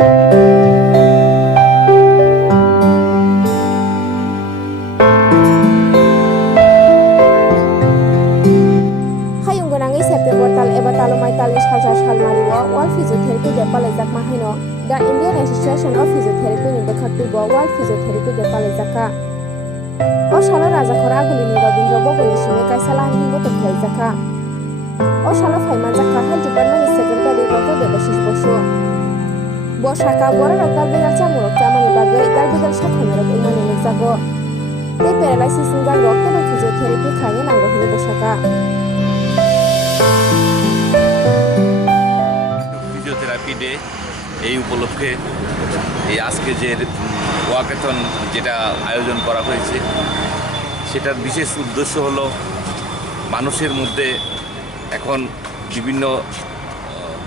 World Physiotherapy Day palajak mahino the Indian Association of Physiotherapy ni bekhaktibo World Physiotherapy Day palajaka o salo rajakhora agulini Rabindra Bogoni sime kaisala hingo to khlaijaka o salo phaimanjaka Health Department Secretary Dr. Debashish Bosu bo shaka bora dal bedal chamurok chamani bagai dal bedal shakhamirok umani nukjago tei paralysis inga rok tebo physiotherapy khaine nango hini bo shaka physiotherapy day এই উপলক্ষে এই আজকে যে walkathon যেটা আয়োজন করা হয়েছে সেটার বিশেষ উদ্দেশ্য হলো মানুষের মধ্যে এখন বিভিন্ন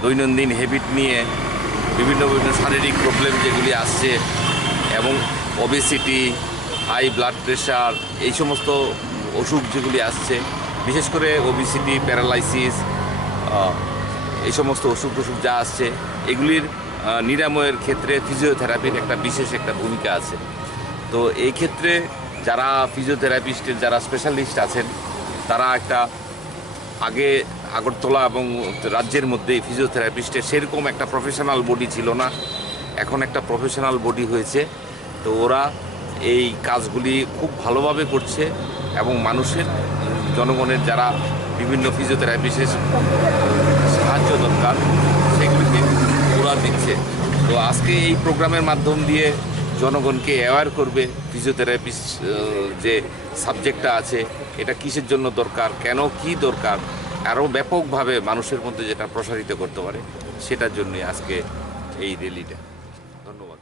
দৈনন্দিন হ্যাবিট নিয়ে বিভিন্ন শারীরিক প্রবলেম যেগুলি আসছে এবং ওবেসিটি হাই ব্লাড প্রেশার এই সমস্ত অসুখ যেগুলি আসছে বিশেষ করে ওবেসিটি প্যারালাইসিস এই সমস্ত অসুখ যা আসছে এগুলির নিরাময়ের ক্ষেত্রে ফিজিওথেরাপির একটা বিশেষ একটা ভূমিকা আছে। তো এই ক্ষেত্রে যারা ফিজিওথেরাপিস্টের যারা স্পেশালিস্ট আছেন তারা একটা আগে আগরতলা এবং রাজ্যের মধ্যে ফিজিওথেরাপিস্টের সেরকম একটা প্রফেশনাল বডি ছিল না, এখন একটা প্রফেশনাল বডি হয়েছে। তো ওরা এই কাজগুলি খুব ভালোভাবে করছে এবং মানুষের জনগণের যারা বিভিন্ন ফিজিওথেরাপিস্টের সাহায্য দরকার সেগুলিকে ওরা দিচ্ছে। তো আজকে এই প্রোগ্রামের মাধ্যম দিয়ে জনগণকে অ্যাওয়্যার করবে ফিজিওথেরাপিস্ট যে সাবজেক্টটা আছে এটা কিসের জন্য দরকার, কেন কি দরকার, আরও ব্যাপকভাবে মানুষের মধ্যে যেটা প্রসারিত করতে পারে সেটার জন্যই আজকে এই র্যালিটা। ধন্যবাদ।